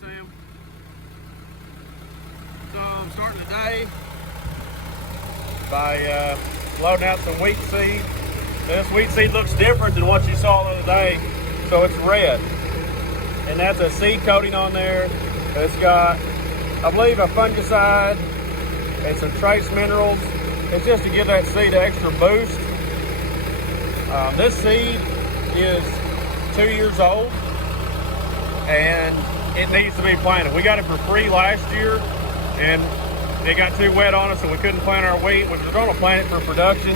Sam. So I'm starting the day by loading out some wheat seed. This wheat seed looks different than what you saw the other day. So it's red. And that's a seed coating on there. It's got, I believe, a fungicide and some trace minerals. It's just to give that seed an extra boost. This seed is 2 years old and it needs to be planted. We got it for free last year and it got too wet on us, so we couldn't plant our wheat, which we're going to plant it for production.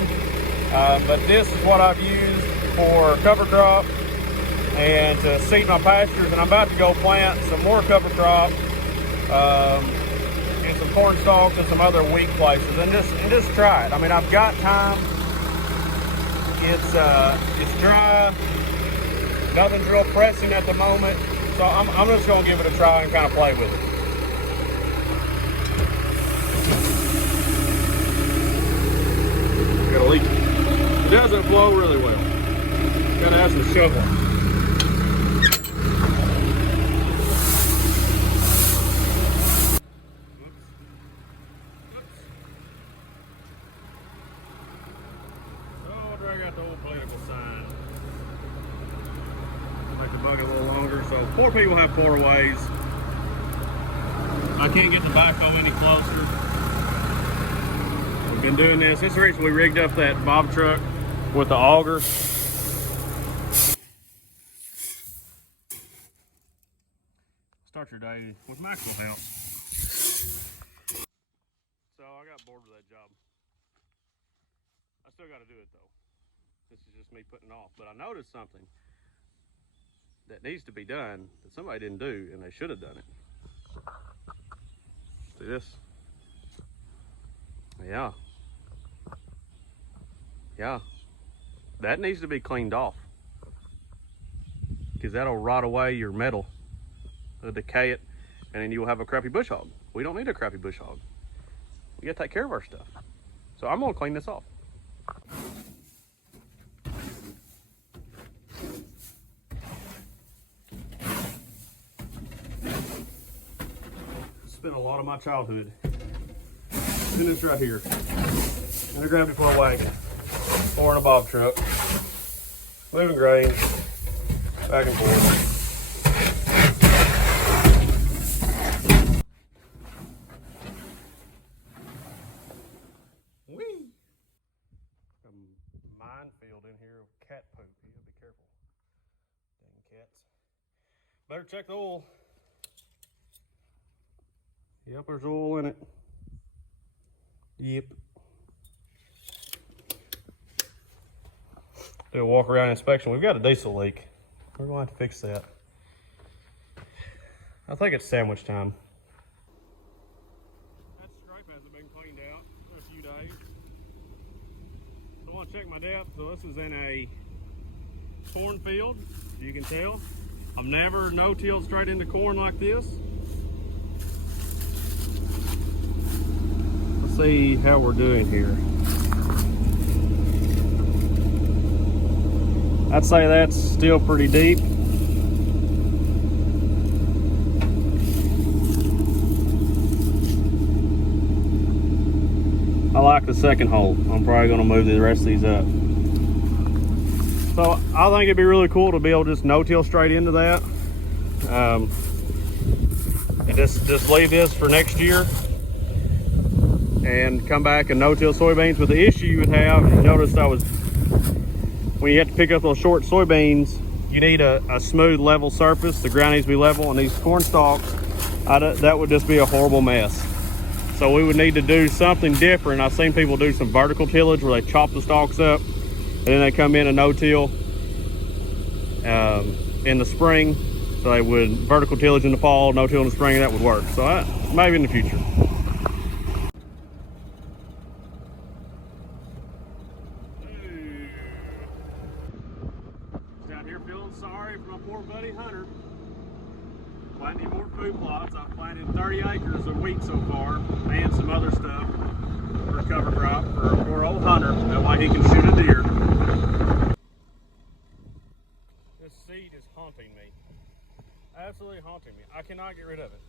But this is what I've used for cover crop and to seed my pastures, and I'm about to go plant some more cover crop and some corn stalks and some other wheat places, and just try it. I mean, I've got time. It's dry. Nothing's real pressing at the moment, so I'm just going to give it a try and kind of play with it. Got a leak. It doesn't flow really well. Got to have some shoveling. Drag out the old political sign. Make the bucket a little longer. So 4 people have 4 ways. I can't get the backhoe any closer. We've been doing this. This is the reason we rigged up that bob truck with the auger. Start your day with Maxwell help. So I got bored with that job. I still got to do it though. This is just me putting it off. But I noticed something that needs to be done that somebody didn't do, and they should have done it. See this? Yeah. Yeah. That needs to be cleaned off, because that'll rot away your metal. It'll decay it, and then you'll have a crappy bush hog. We don't need a crappy bush hog. We gotta take care of our stuff. So I'm gonna clean this off. Spent a lot of my childhood in this right here. In a gravity flow wagon, or in a bob truck, moving grain back and forth. Whee! A minefield in here of cat poop. You gotta be careful. Dang cats. Better check the oil. Yep, there's oil in it. Yep. Do a walk around inspection. We've got a diesel leak. We're going to have to fix that. I think it's sandwich time. That scrape hasn't been cleaned out in a few days. So I want to check my depth. So this is in a cornfield, you can tell. I'm never no-tilled straight into corn like this. See how we're doing here. I'd say that's still pretty deep. I like the second hole. I'm probably going to move the rest of these up. So I think it'd be really cool to be able to just no-till straight into that, and just leave this for next year and come back and no-till soybeans. But the issue you would have, you noticed when you have to pick up those short soybeans, you need a smooth, level surface. The ground needs to be level, and these corn stalks, that would just be a horrible mess. So we would need to do something different. I've seen people do some vertical tillage where they chop the stalks up, and then they come in and no-till in the spring. So they would vertical tillage in the fall, no-till in the spring, and that would work. So maybe in the future. Sorry for my poor buddy Hunter. Planting more food plots. I've planted 30 acres of wheat so far, and some other stuff for cover crop for poor old Hunter. That way he can shoot a deer. This seed is haunting me. Absolutely haunting me. I cannot get rid of it.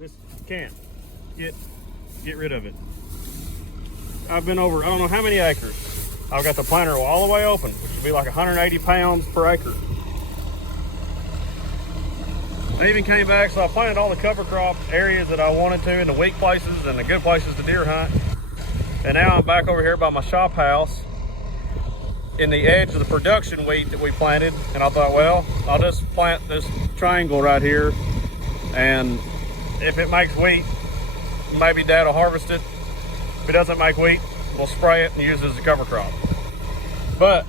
Just can't get rid of it. I've been over, I don't know how many acres. I've got the planter all the way open, which would be like 180 pounds per acre. I even came back, so I planted all the cover crop areas that I wanted to in the weak places and the good places to deer hunt. And now I'm back over here by my shop house in the edge of the production wheat that we planted. And I thought, well, I'll just plant this triangle right here. And if it makes wheat, maybe Dad will harvest it. If it doesn't make wheat, we'll spray it and use it as a cover crop. But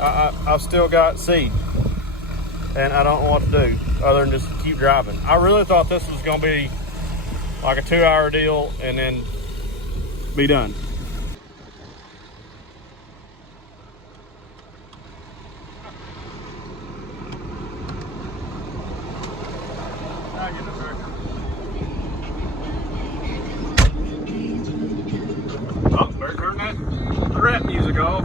I've still got seed. And I don't know what to do other than just keep driving. I really thought this was gonna be like a 2-hour deal and then be done. Oh, better turn that rap music off.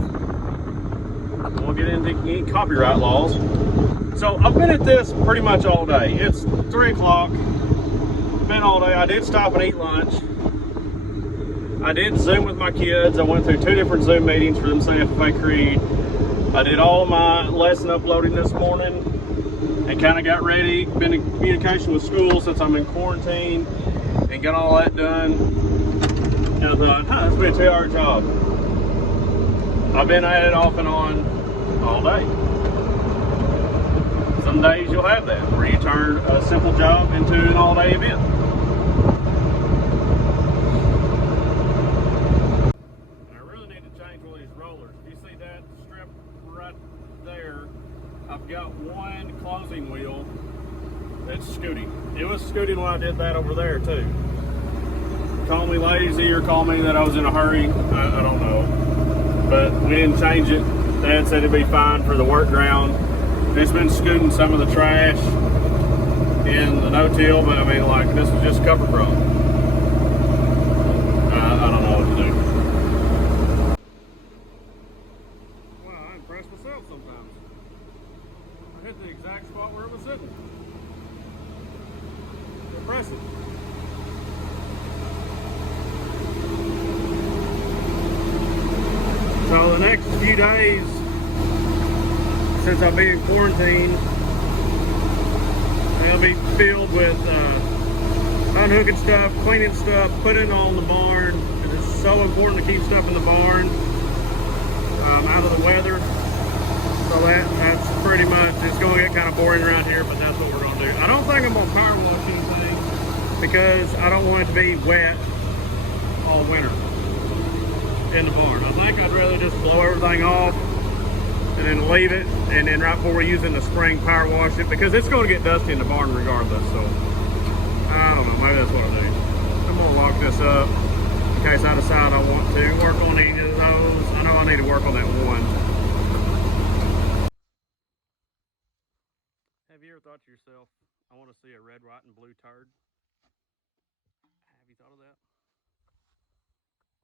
We'll get into any copyright laws. So I've been at this pretty much all day. It's 3 o'clock. Been all day. I did stop and eat lunch. I did Zoom with my kids. I went through 2 different Zoom meetings for them saying FFA Creed. I did all of my lesson uploading this morning and kind of got ready. Been in communication with school since I'm in quarantine and got all that done. And I thought, this will be a 2-hour job. I've been at it off and on all day. Some days you'll have that, where you turn a simple job into an all-day event. I really need to change one of these rollers. You see that strip right there? I've got one closing wheel that's scooting. It was scooting when I did that over there too. Call me lazy or call me that I was in a hurry. I don't know. But we didn't change it. Dad said it'd be fine for the work ground. It's been scooting some of the trash in the no-till, but I mean, like, this is just cover crop. I don't know what to do. Well, I impress myself sometimes. I hit the exact spot where it was sitting. Impressive. So the next few days, since I'll be in quarantine, they'll be filled with unhooking stuff, cleaning stuff, putting it on the barn. It's so important to keep stuff in the barn out of the weather. So that's pretty much, it's going to get kind of boring around here, but that's what we're going to do. I don't think I'm going to power wash anything because I don't want it to be wet all winter in the barn. I think I'd rather just blow everything off and then leave it, and then right before we use it in the spring, power wash it, because it's going to get dusty in the barn regardless. So I don't know, maybe that's what I'll do. I'm going to lock this up in case I decide I want to work on any of those. I know I need to work on that one. Have you ever thought to yourself, I want to see a red, white, and blue turd? Have you thought of that?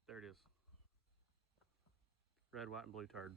There it is. Red, white, and blue turd.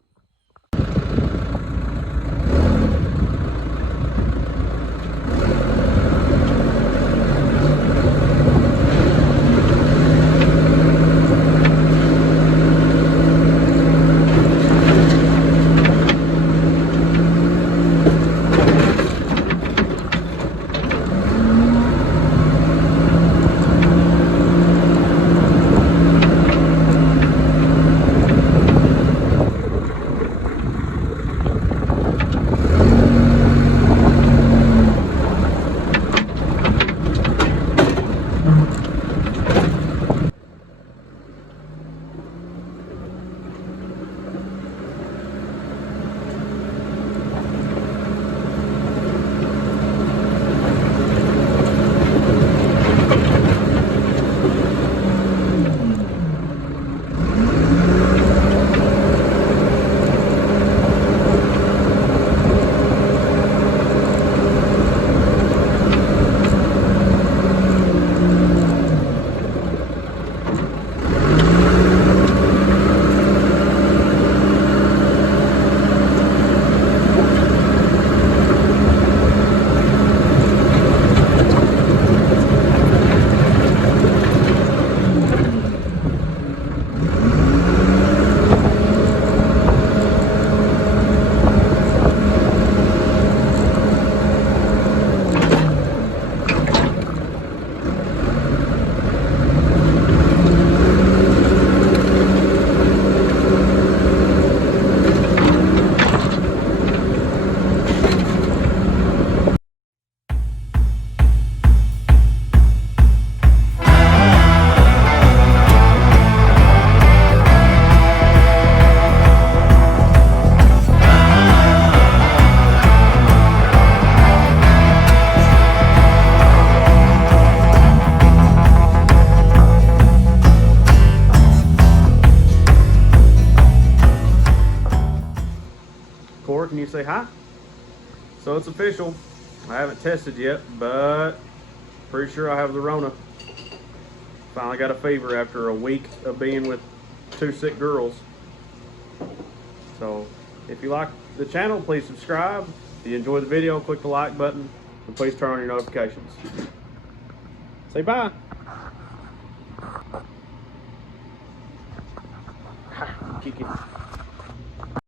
Cora, can you say hi? So it's official. I haven't tested yet, but pretty sure I have the Rona. Finally got a fever after a week of being with 2 sick girls. So if you like the channel, please subscribe. If you enjoyed the video, click the like button, and please turn on your notifications. Say bye. Kiki.